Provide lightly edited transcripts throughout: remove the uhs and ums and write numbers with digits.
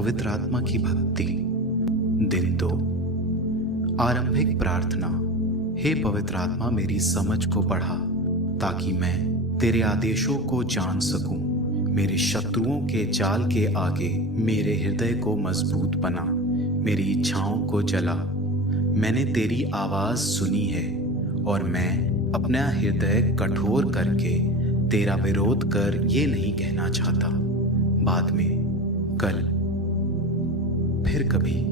पवित्र आत्मा की भक्ति। दिन 2। आरंभिक प्रार्थना। हे पवित्र आत्मा, मेरी समझ को बढ़ा ताकि मैं तेरे आदेशों को जान सकूं। मेरे शत्रुओं के जाल के आगे मेरे हृदय को मजबूत बना, मेरी इच्छाओं को जला। मैंने तेरी आवाज सुनी है और मैं अपना हृदय कठोर करके तेरा विरोध कर ये नहीं कहना चाहता, बाद में, कल, फिर कभी,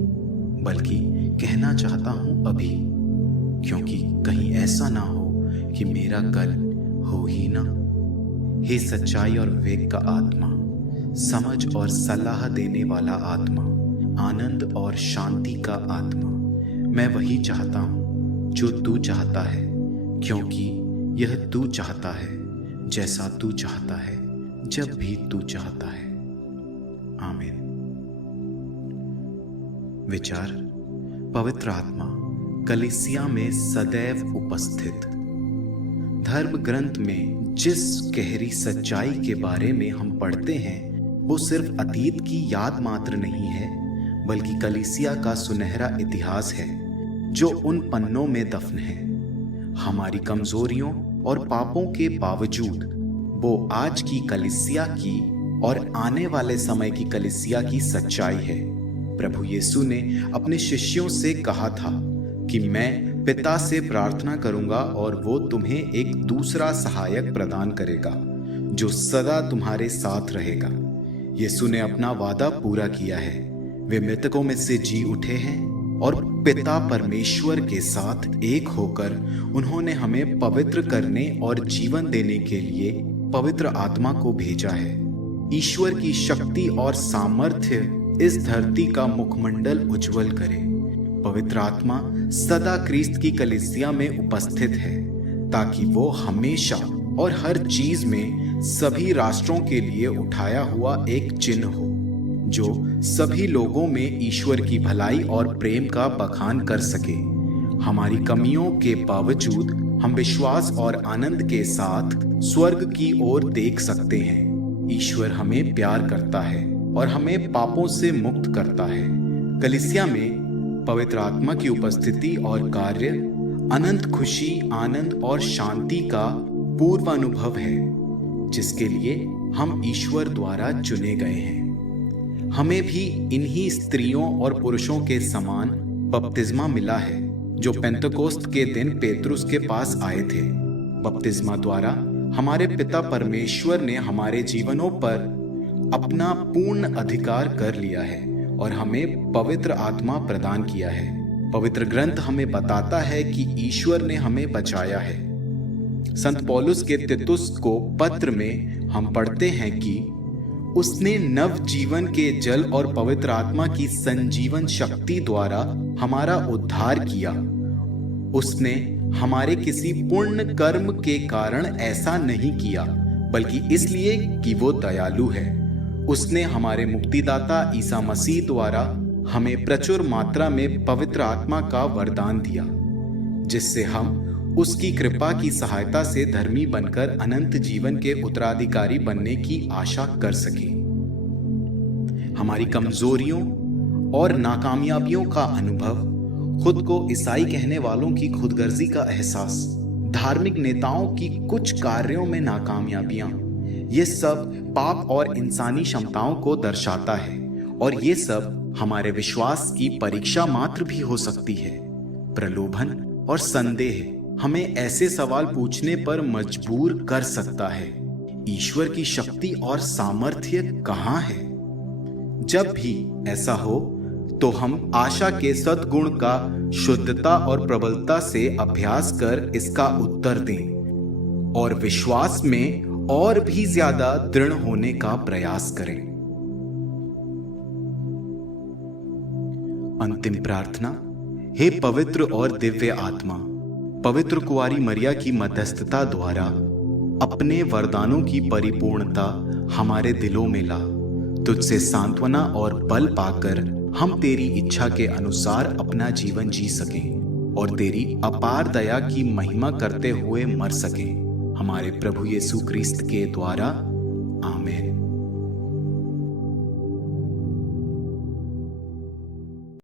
बल्कि कहना चाहता हूं अभी, क्योंकि कहीं ऐसा ना हो कि मेरा कल हो ही ना। हे सच्चाई और विवेक का आत्मा, समझ और सलाह देने वाला आत्मा, आनंद और शांति का आत्मा, मैं वही चाहता हूं जो तू चाहता है, क्योंकि यह तू चाहता है, जैसा तू चाहता है, जब भी तू चाहता है। आमीन। विचार। पवित्र आत्मा कलीसिया में सदैव उपस्थित। धर्म ग्रंथ में जिस गहरी सच्चाई के बारे में हम पढ़ते हैं वो सिर्फ अतीत की याद मात्र नहीं है, बल्कि कलीसिया का सुनहरा इतिहास है जो उन पन्नों में दफन है। हमारी कमजोरियों और पापों के बावजूद वो आज की कलीसिया की और आने वाले समय की कलीसिया की सच्चाई है। प्रभु यीशु ने अपने शिष्यों से कहा था कि मैं पिता से प्रार्थना करूंगा और वो तुम्हें एक दूसरा सहायक प्रदान करेगा जो सदा तुम्हारे साथ रहेगा। यीशु ने अपना वादा पूरा किया है। वे मृतकों में से जी उठे हैं और पिता परमेश्वर के साथ एक होकर उन्होंने हमें पवित्र करने और जीवन देने के लिए पवित्र आत्मा को भेजा है। ईश्वर की शक्ति और सामर्थ्य इस धरती का मुखमंडल उज्जवल करे। पवित्र आत्मा सदा क्रिस्त की कलीसिया में उपस्थित है ताकि वो हमेशा और हर चीज में सभी राष्ट्रों के लिए उठाया हुआ एक चिन्ह हो जो सभी लोगों में ईश्वर की भलाई और प्रेम का बखान कर सके। हमारी कमियों के बावजूद हम विश्वास और आनंद के साथ स्वर्ग की ओर देख सकते हैं। ईश्वर हमें प्यार करता है और हमें पापों से मुक्त करता है। कलीसिया में पवित्र आत्मा की उपस्थिति और कार्य अनंत खुशी, आनंद और शांति का पूर्वानुभव है जिसके लिए हम ईश्वर द्वारा चुने गए हैं। हमें भी इन्हीं स्त्रियों और पुरुषों के समान बपतिस्मा मिला है जो पेंतकोस्त के दिन पेतरुस के पास आए थे। बपतिस्मा द्वारा हमारे पिता परमेश्वर ने हमारे जीवनों पर अपना पूर्ण अधिकार कर लिया है और हमें पवित्र आत्मा प्रदान किया है। पवित्र ग्रंथ हमें बताता है कि ईश्वर ने हमें बचाया है। संत पौलुस के तीतुस को पत्र में हम पढ़ते हैं कि उसने नव जीवन के जल और पवित्र आत्मा की संजीवन शक्ति द्वारा हमारा उद्धार किया। उसने हमारे किसी पुण्य कर्म के कारण ऐसा नहीं किया, बल्कि इसलिए कि वो दयालु है। उसने हमारे मुक्तिदाता ईसा मसीह द्वारा हमें प्रचुर मात्रा में पवित्र आत्मा का वरदान दिया, जिससे हम उसकी कृपा की सहायता से धर्मी बनकर अनंत जीवन के उत्तराधिकारी बनने की आशा कर सके। हमारी कमजोरियों और नाकामयाबियों का अनुभव, खुद को ईसाई कहने वालों की खुदगर्जी का एहसास, धार्मिक नेताओं की कुछ कार्यों में नाकामयाबियां, ये सब पाप और इंसानी क्षमताओं को दर्शाता है और ये सब हमारे विश्वास की परीक्षा मात्र भी हो सकती है। प्रलोभन और संदेह हमें ऐसे सवाल पूछने पर मजबूर कर सकता है। ईश्वर की शक्ति और सामर्थ्य कहाँ है? जब भी ऐसा हो तो हम आशा के सद्गुण का शुद्धता और प्रबलता से अभ्यास कर इसका उत्तर दें और विश्वास में और भी ज्यादा दृढ़ होने का प्रयास करें। अंतिम प्रार्थना। हे पवित्र और दिव्य आत्मा, पवित्र कुंवारी मरिया की मध्यस्थता द्वारा अपने वरदानों की परिपूर्णता हमारे दिलों में ला। तुझसे सांत्वना और बल पाकर हम तेरी इच्छा के अनुसार अपना जीवन जी सकें और तेरी अपार दया की महिमा करते हुए मर सकें। हमारे प्रभु यीशु क्रिस्त के द्वारा। आमीन।